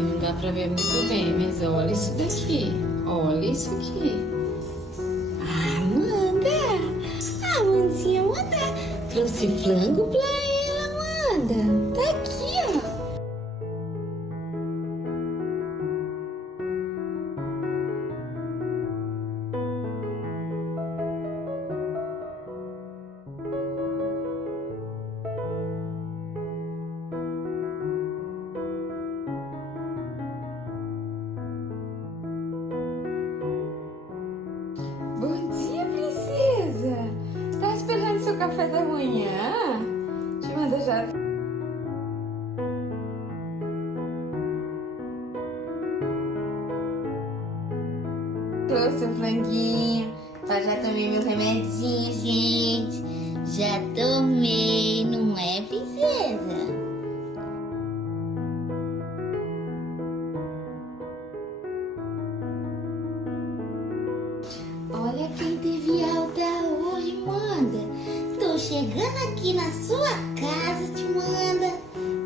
E não dá pra ver muito bem, mas olha isso daqui. Olha isso aqui. Amanda! A Amandinha, Amanda! Trouxe flango pra ela, Amanda! Tá aqui, ó! Bom dia, princesa! Tá esperando seu café da manhã? Te manda já. Trouxe o franguinho. Já tomei meu remedinho, gente. Já tomei, não é, princesa? Olha quem teve alta hoje, Manda. Tô chegando aqui na sua casa, te manda.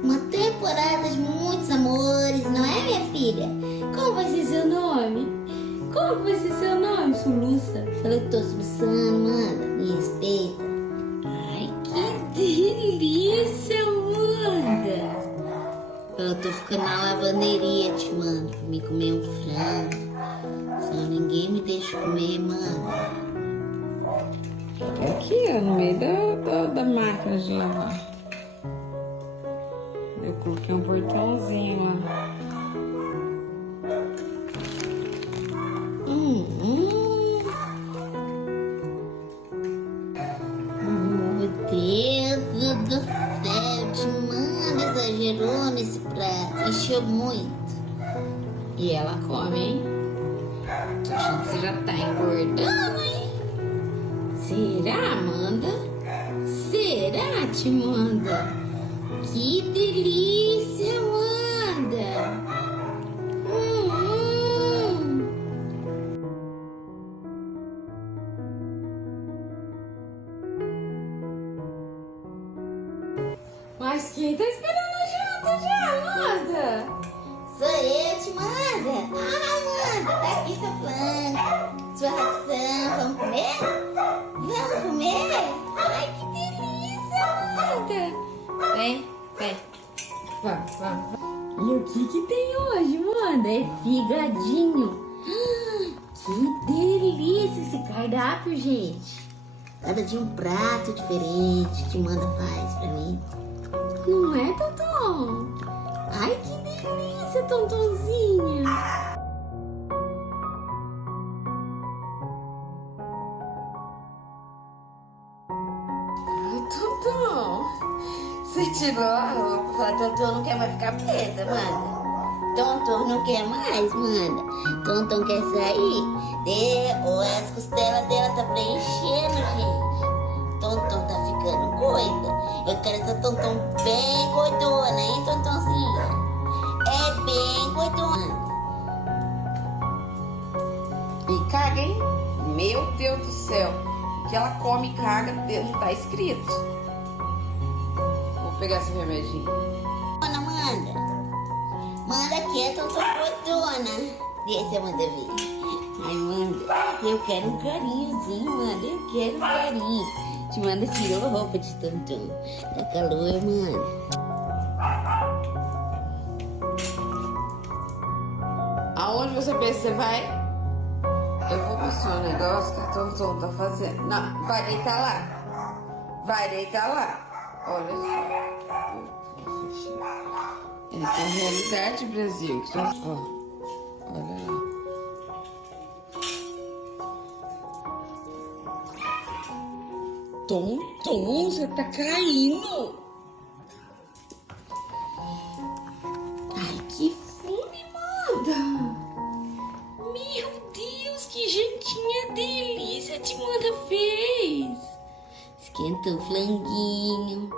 Uma temporada de muitos amores, não é, minha filha? Como vai ser seu nome? Como vai ser seu nome, Suluça? Falei que tô soluçando, Manda. Me respeita. Ai, que delícia, Manda. Eu tô ficando na lavanderia, te mando, pra me comer um frango. Senão ninguém me deixa comer, mano. Aqui, ó, no meio da máquina de lavar. Eu coloquei um portãozinho lá. Meu Deus do céu, te manda, exagerou nesse prato. Encheu muito. E ela come, hein? Tô achando que você já tá engordando, hein? Será, Amanda? Será, te manda? Que delícia, Amanda! Mas quem tá esperando a janta já, Amanda? Sou eu, te manda! Amanda, tá aqui seu flango, sua ração, vamos comer? Vamos comer? Ai, que delícia, Amanda! Vem. Vamos. E o que tem hoje, Amanda? É figadinho. Que delícia esse cardápio, gente. Cada dia um prato diferente que Amanda faz pra mim. Não é, Tonton? Ai, que delícia, Tontonzinha! Ai, Tonton! Você tirou a roupa e falou, Tonton não quer mais ficar presa, Manda. Tonton não quer mais, Manda. Tonton quer sair. Olha, as costelas dela tá preenchendo, gente. Tonton tá ficando doida. Eu quero essa Tonton bem gordona, hein, Tontonzinha? É bem gordona. E caga, hein? Meu Deus do céu. Que ela come e caga, não tá escrito. Vou pegar esse remedinho. Dona Amanda. Manda aqui, a Tonton gordona. Deixa a Amanda ver. Ai, Manda, eu quero um carinhozinho, Manda. Eu quero um carinho. Te manda, tirou a roupa de Tonton. Tá calor, mano. Aonde você pensa que você vai? Eu vou mostrar um negócio que a Tonton tá fazendo. Não, vai deitar lá. Vai deitar lá. Olha só. Vou fechar. Essa é a realidade, Brasil. Ó, olha lá. Tonton, você tá caindo. Ai, que fome, Manda. Meu Deus, que jantinha delícia te Manda fez. Esquentou o flanguinho.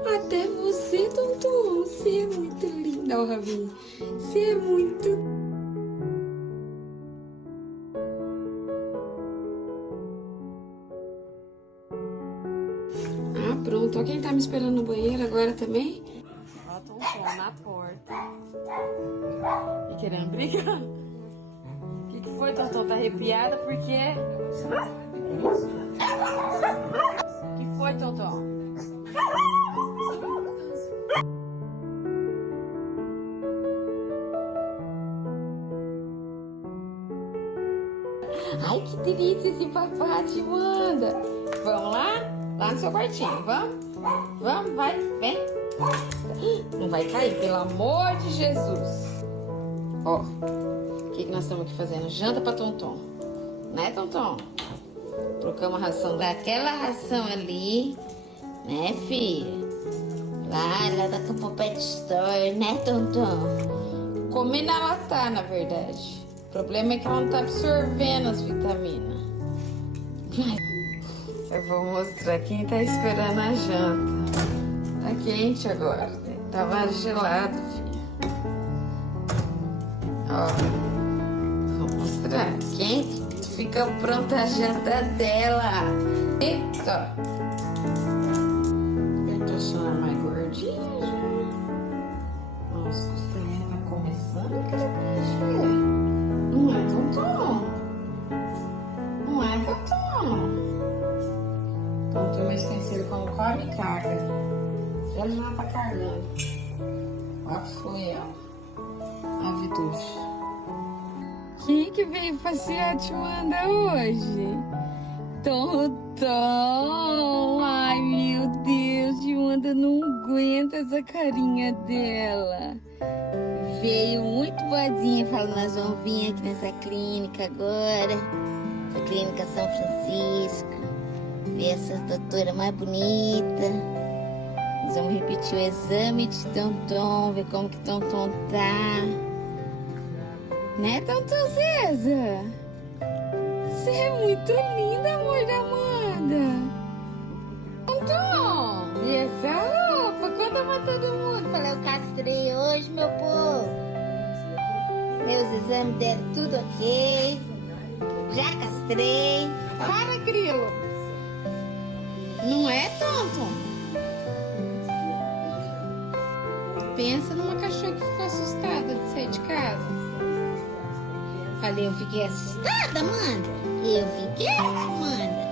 Até você, Tonton. Você é muito linda, ó, Ravi. Você é muito... pronto. Olha quem tá me esperando no banheiro agora também. Ó, Tonton na porta. E querendo brigar. O que foi, Tonton? Tá arrepiada? Por quê? O que foi, Tonton? Ai, que delícia esse papá te manda. Vamos lá? Lá no seu quartinho, vamos? Vamos, vai, vem. Não vai cair, pelo amor de Jesus. Ó, o que nós estamos aqui fazendo? Janta pra Tonton. Né, Tonton? Trocamos a ração daquela ração ali. Né, filha? Lá da Campo Pet Store, né, Tonton? Comendo ela tá, na verdade. O problema é que ela não tá absorvendo as vitaminas. Eu vou mostrar quem tá esperando a janta. Tá quente agora. Tava gelado, filha. Ó. Vou mostrar. Quem fica pronta a janta dela. Eita. Eu tô achando ela mais gordinha já. Nossa, a costelinha tá começando a crescer. Não é, Tonton? Não é, Tonton? Tonton é mais conhecido como come e caga. Já tá cagando. Lá foi ela. A Viducha. Quem que veio passear te manda hoje? Tonton. Ai, meu Deus, te manda não aguenta essa carinha dela. Veio muito boazinha, falando, nós vamos vir aqui nessa clínica agora. Essa clínica São Francisco. Ver essa doutora mais bonita. Nós vamos repetir o exame de Tonton, ver como que Tonton tá. Né, Tonton César? Você é muito linda, amor da Amanda. Tonton, e essa roupa? Conta pra todo mundo. Falei, eu castrei hoje, meu povo. Meus exames deram tudo ok. Já castrei. Para, grilo. Não é, Tonton? Pensa numa cachorra que ficou assustada de sair de casa. Falei, eu fiquei assustada, Amanda. Eu fiquei, Amanda.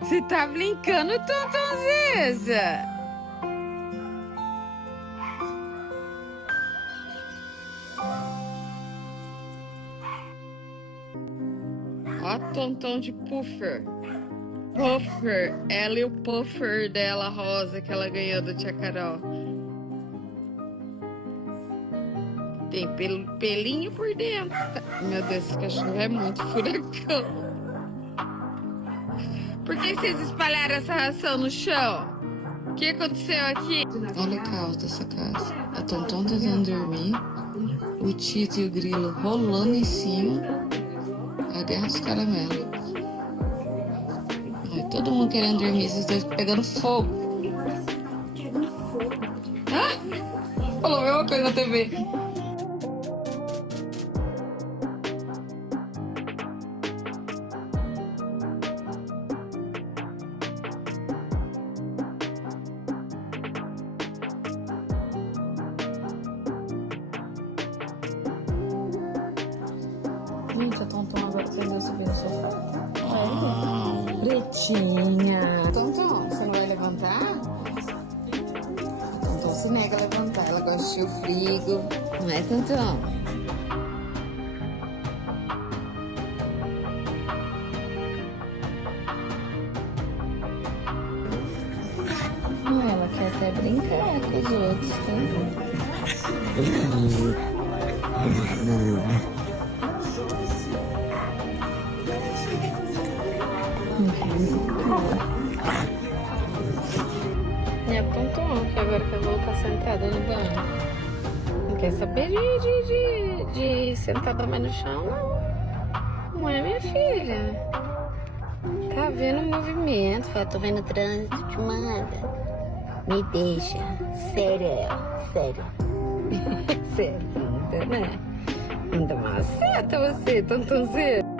Você tá brincando, Tonton Zeza? Ó, Tonton de Puffer. Puffer. Ela e o Puffer dela rosa que ela ganhou do Tia Carol. Tem pelinho por dentro. Meu Deus, esse cachorro é muito furacão. Por que vocês espalharam essa ração no chão? O que aconteceu aqui? Olha o caos dessa casa. A Tonton tentando dormir, o Tito e o Grilo rolando em cima, a guerra dos caramelos. Ai, todo mundo querendo dormir, esses dois pegando fogo. Ah! Falou a mesma coisa na TV. Gente, a Tonton agora aprendeu a subir no sofá. Pretinha. Tonton, você não vai levantar? A Tonton se nega a levantar. Ela gosta de o frigo. Não é, Tonton? brincar com os outros, tá? E apontou que agora que eu vou estar sentada no banco. Não quer saber de sentada mais no chão, não. Não é, minha filha? Tá vendo o movimento? Eu tô vendo o trânsito, te manda. Me deixa. Sério, sério. Você é linda, né? Anda uma seta você, tanto cedo.